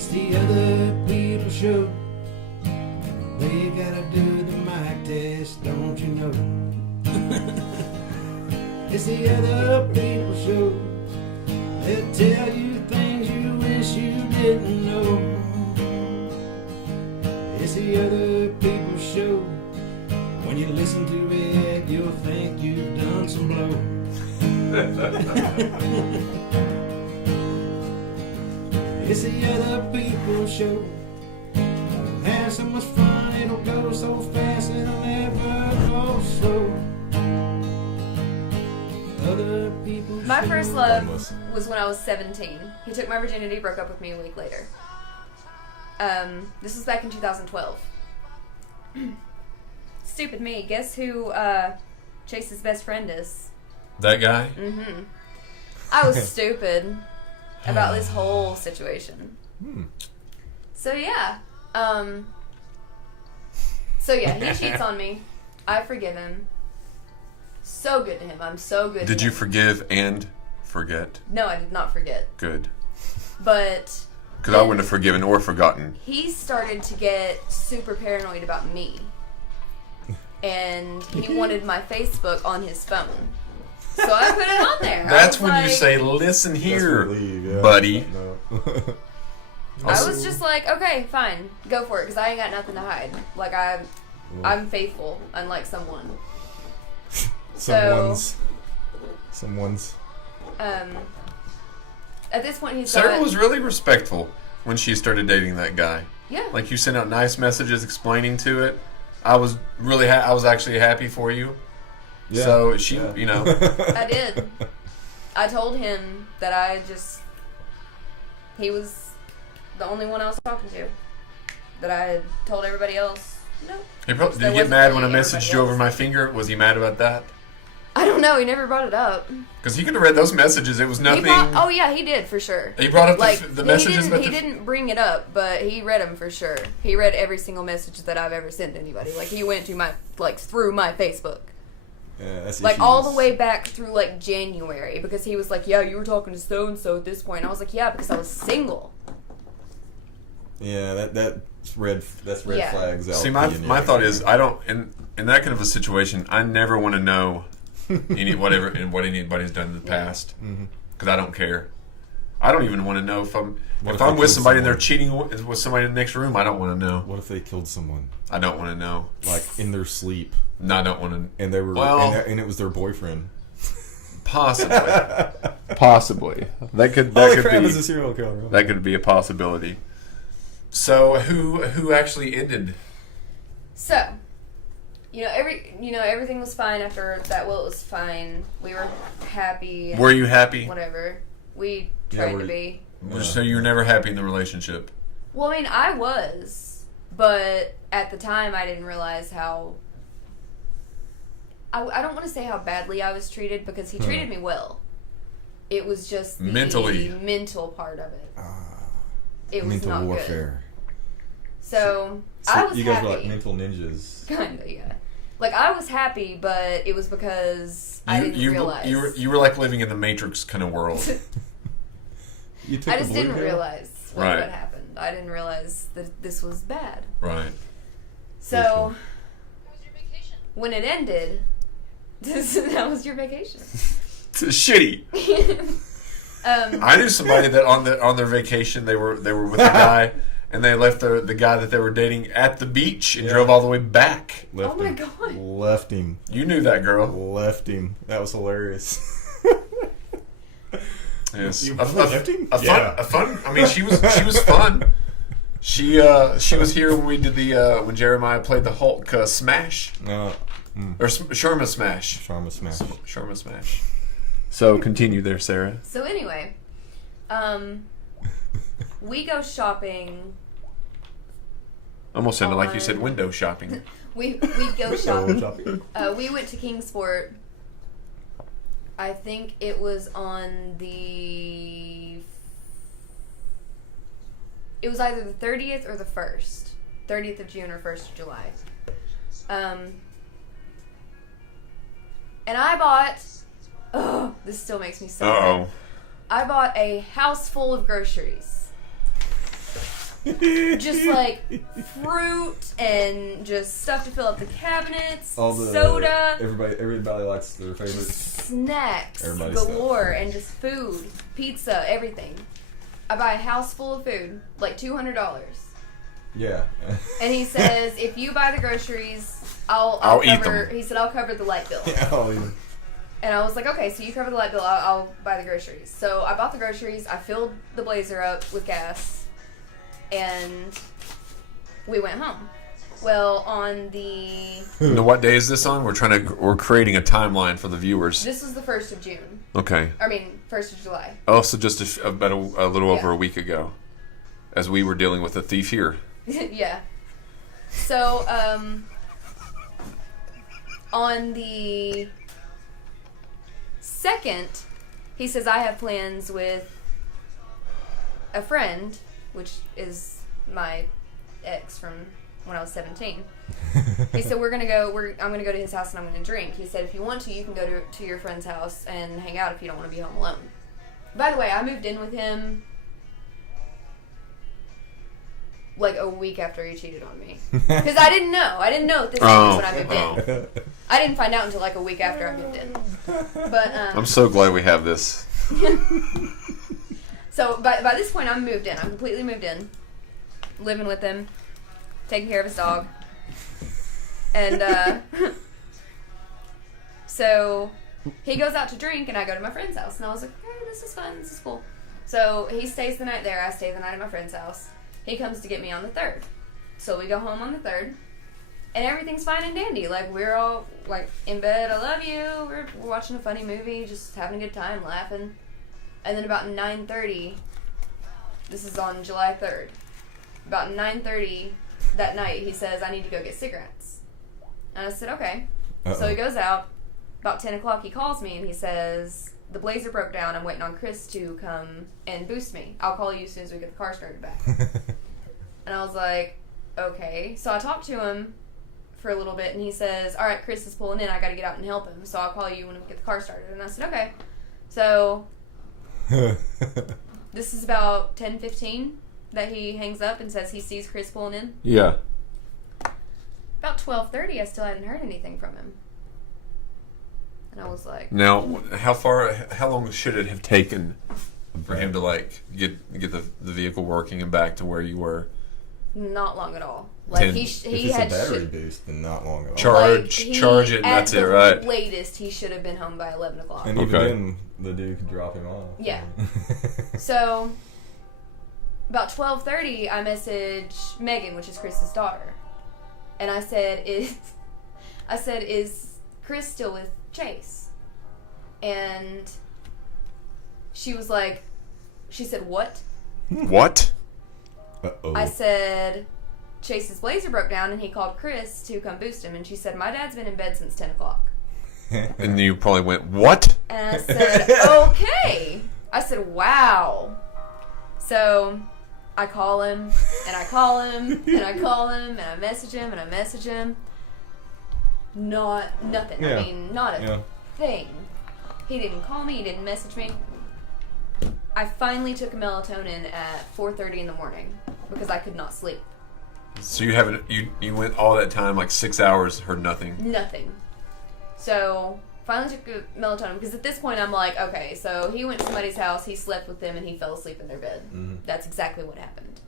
It's the other people show. They gotta do the mic test, don't you know? It's the other people show. They'll tell you things you wish you didn't know. It's the other people show. When you listen to it, you'll think you've done some blow. It's the other people show. Have so much fun, it'll go so fast, it'll never go slow. Other people My show. first love was when I was 17. He took my virginity, broke up with me a week later. This was back in 2012. Stupid me. Guess who Chase's best friend is? That guy? Mm-hmm. I was stupid about this whole situation. So yeah. He cheats on me. I forgive him. So good to him. I'm so good to him. Did you forgive and forget? No, I did not forget. Good. But... Because I wouldn't have forgiven or forgotten. He started to get super paranoid about me. And he wanted my Facebook on his phone. So I put it on there. That's when you say, listen here, buddy. No. I was just like, okay, fine. Go for it, because I ain't got nothing to hide. Like, I'm faithful, unlike someone. Someone's. At this point, he's Sarah got... was really respectful when she started dating that guy. Yeah. Like, you sent out nice messages explaining to it. I was really, I was actually happy for you. Yeah. So she, Yeah. you know. I did. I told him that he was the only one I was talking to. That I had told everybody else, no. Did he There get wasn't mad when I really messaged everybody you over else. my finger? Was he mad about that? I don't know. He never brought it up. Because he could have read those messages. It was nothing. Oh yeah, he did for sure. He brought up Like the messages. He didn't bring it up, but he read them for sure. He read every single message that I've ever sent to anybody. Like he went to through my Facebook. Yeah, that's Like issues. all the way back through like January, because he was like, "Yeah, you were talking to so and so at this point." And I was like, "Yeah, because I was single." Yeah, that's red Yeah. flags. See, LP my in my your- thought is, I don't in that kind of a situation, I never want to know what anybody's done in the past, because I don't care. I don't even want to know if I'm What if if I'm they with killed somebody and they're someone? cheating with somebody in the next room. I don't want to know. What if they killed someone, I don't want to know. like in their sleep, No, I don't want to. and they were, Well- and it was their boyfriend? Possibly, possibly. That could Holy crap! be Is a serial killer? that could be a possibility. So who actually ended? So, everything was fine after that. Well, it was fine. We were happy. Were you happy? Whatever. We Yeah, tried to be. So you were never happy in the relationship. Well, I mean, I was, but at the time, I didn't realize how. I don't want to say how badly I was treated, because he treated me well. It was just the mental part of it. It was mental not warfare. good. So I was you guys happy. were like mental ninjas. Kinda, yeah. Like I was happy, but it was because I didn't realize. You were like living in the Matrix kind of world. You took I the just blue didn't pill? realize what Right. happened. I didn't realize that this was bad. Right. So when it ended, that was your vacation. Shitty. Um, I knew somebody that on their vacation they were with a guy, and they left the guy that they were dating at the beach and drove all the way back. Left Oh my him. God. Left him. You knew that girl. Left him. That was hilarious. Yes. You A left him? fun. Yeah. A fun. I mean, she was fun. She was here when we did when Jeremiah played the Hulk Smash or Sharma Smash. Sharma smash. Sharma Smash. So continue there, Sarah. so anyway, we go shopping. Almost sounded like you said window shopping. We go shopping. Shopping. We went to Kingsport. I think it was on the... It was either the 30th or the 1st. 30th of June or 1st of July. And I bought... Oh, this still makes me so Uh-oh. mad. I bought a house full of groceries. just like fruit and just stuff to fill up the cabinets, All the soda, Everybody likes their favorites. snacks Everybody's galore, and just food, pizza, everything. I buy a house full of food, like $200. Yeah. And he says, if you buy the groceries, I'll eat cover. them. He said, I'll cover the light bill. Yeah, I'll even- And I was like, okay, so you cover the light bill, I'll buy the groceries. So I bought the groceries, I filled the Blazer up with gas, and we went home. Well, on the... Now, what day is this on? We're creating a timeline for the viewers. This was the 1st of June. Okay. 1st of July. Oh, so just about a little over Yeah. a week ago, as we were dealing with a thief here. Yeah. So, on the 2nd, he says, I have plans with a friend, which is my ex from when I was 17. He said, I'm gonna go to his house and I'm gonna drink. He said, if you want to, you can go to your friend's house and hang out if you don't want to be home alone. By the way, I moved in with him like a week after he cheated on me. Because I didn't know. I didn't know at this point when I moved in. I didn't find out until like a week after I moved in. But I'm so glad we have this. So by this point, I'm moved in. I'm completely moved in, living with him, taking care of his dog, and so he goes out to drink, and I go to my friend's house, and I was like, hey, this is fun, this is cool. So he stays the night there. I stay the night at my friend's house. He comes to get me on the 3rd. So we go home on the 3rd, and everything's fine and dandy. Like, we're all, like, in bed, I love you, we're watching a funny movie, just having a good time, laughing. And then about 9:30, this is on July 3rd, about 9:30 that night, he says, I need to go get cigarettes. And I said, okay. So he goes out. About 10 o'clock, he calls me, and he says, the Blazer broke down. I'm waiting on Chris to come and boost me. I'll call you as soon as we get the car started back. And I was like, okay. So I talked to him for a little bit, and he says, all right, Chris is pulling in. I got to get out and help him. So I'll call you when we get the car started. And I said, okay. So this is about 10:15 that he hangs up and says he sees Chris pulling in. Yeah. About 12:30, I still hadn't heard anything from him. And I was like... Now, how long should it have taken for him to, like, get the vehicle working and back to where you were? Not long at all. Like, Ten- he If it's had... a battery boost, then not long at all. Charge it, and that's it, right? At the latest, he should have been home by 11 o'clock. And even Okay. then, the dude could drop him off. Yeah. So, about 12:30, I message Megan, which is Chris's daughter. And I said, is Chris still with Chase? And she was like, she said, what? What? Uh-oh. I said, Chase's Blazer broke down and he called Chris to come boost him. And she said, my dad's been in bed since 10 o'clock. And you probably went, what? And I said, okay. I said, wow. So I call him, and I call him, and I call him, and I message him, and I message him. Nothing. Yeah. I mean, not a Yeah. thing. He didn't call me. He didn't message me. I finally took melatonin at 4:30 in the morning because I could not sleep. So you haven't you went all that time, like 6 hours, heard nothing. Nothing. So finally took melatonin because at this point I'm like, okay, so he went to somebody's house, he slept with them, and he fell asleep in their bed. Mhm. That's exactly what happened.